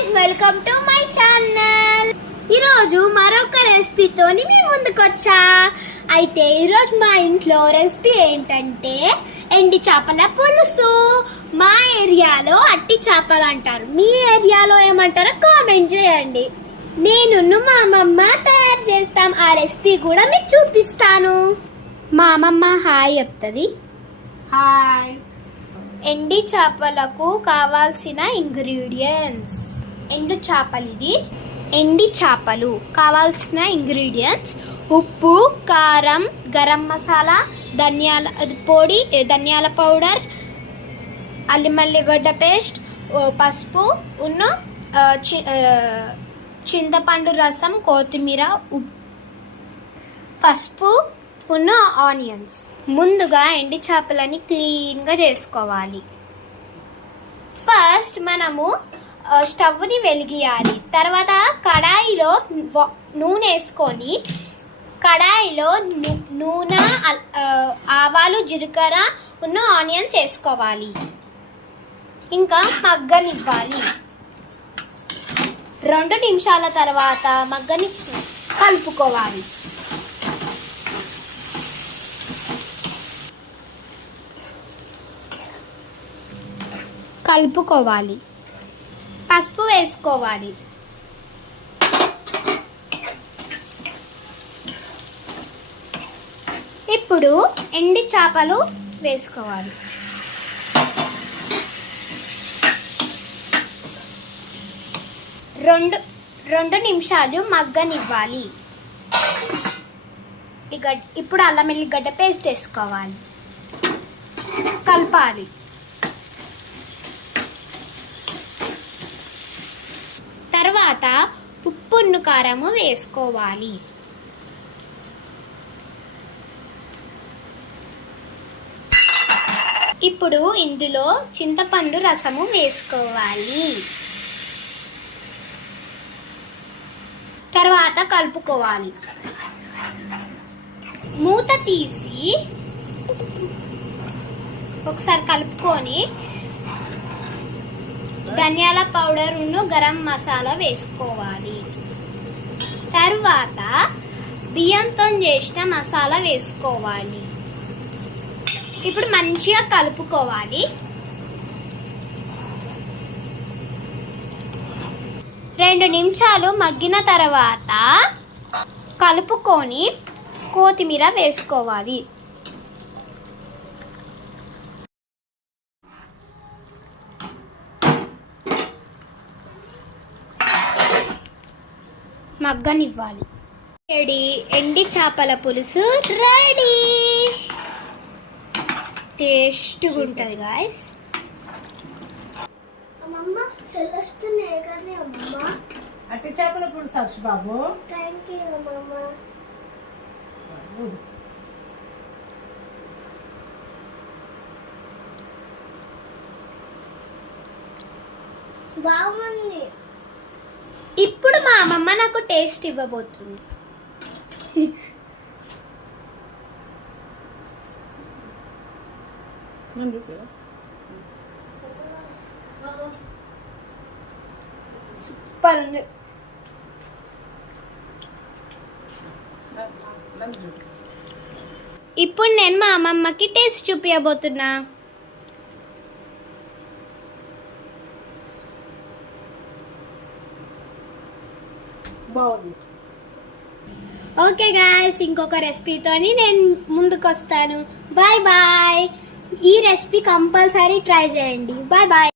Guys, welcome to my channel. ఈరోజు మరొక రెసిపీతో మీ ముందుకు వచ్చా. అయితే ఈరోజు మా ఇంట్లో రెసిపీ ఏంటంటే ఎండి చేపల పులుసు. మా ఏరియాలో అట్టి చేపలు అంటారు, మీ ఏరియాలో ఏమంటారో కామెంట్ చేయండి. నేను మా అమ్మమ్మ తయారు చేస్తాం. ఆ రెసిపీ కూడా మీకు చూపిస్తాను. మా అమ్మమ్మ హాయ్ చెప్తుంది. హాయ్. ఎండి చేపలకు కావాల్సిన ఇంగ్రీడియంట్స్. ఎండు చేపలు, ఇది ఎండి చేపలు. కావాల్సిన ఇంగ్రీడియంట్స్: ఉప్పు, కారం, గరం మసాలా, ధనియాల పొడి, ధనియాల పౌడర్, అల్లిమల్లిగడ్డ పేస్ట్, పసుపు, చింతపండు రసం, కొత్తిమీర, పసుపు, ఆనియన్స్. ముందుగా ఎండి చేపలని క్లీన్గా చేసుకోవాలి. ఫస్ట్ మనము స్టవ్ని వెలిగియాలి. తర్వాత కడాయిలో నూనె వేసుకొని, కడాయిలో నూనె, ఆవాలు, జీలకర్ర, ఆనియన్స్ వేసుకోవాలి. ఇంకా మగ్గనివ్వాలి. 2 నిమిషాల తర్వాత కలుపుకోవాలి. పసుపు వేసుకోవాలి. ఇప్పుడు ఎండి చేపలు వేసుకోవాలి. రెండు నిమిషాలు మగ్గనివ్వాలి. ఇప్పుడు అల్లం వెల్లిగడ్డ పేస్ట్ వేసుకోవాలి. కలపాలి. తర్వాత ఉప్పును, కారము వేసుకోవాలి. ఇప్పుడు ఇందులో చింతపండు రసము వేసుకోవాలి. తర్వాత కలుపుకోవాలి. మూత తీసి ఒకసారి కలుపుకొని ధనియాల పౌడర్, గరం మసాలా వేసుకోవాలి. తర్వాత బియ్యంతో చేసిన మసాలా వేసుకోవాలి. ఇప్పుడు మంచిగా కలుపుకోవాలి. 2 నిమిషాలు మగ్గిన తర్వాత కలుపుకొని కొత్తిమీర వేసుకోవాలి. మగ్గనివ్వాలి. ఎండి చేపల పులుసు రెడీ. టేస్ట్గా ఉంటుంది గాయస్. అట్టి చేపల పులుసు హర్ష బాబు. థ్యాంక్ యూ అమ్మమ్మ. బాగుంది. ఇప్పుడు మా అమ్మమ్మ నాకు టేస్ట్ ఇవ్వబోతుంది. సూపర్ ఉంది. ఇప్పుడు నేను మా అమ్మమ్మకి టేస్ట్ చూపించబోతున్నా. బాగుంది. ఓకే గాయస్, ఇంకొక రెసిపీతో నేను ముందుకు వస్తాను. Bye bye. ఈ రెసిపీ కంపల్సరీ ట్రై చేయండి. Bye bye.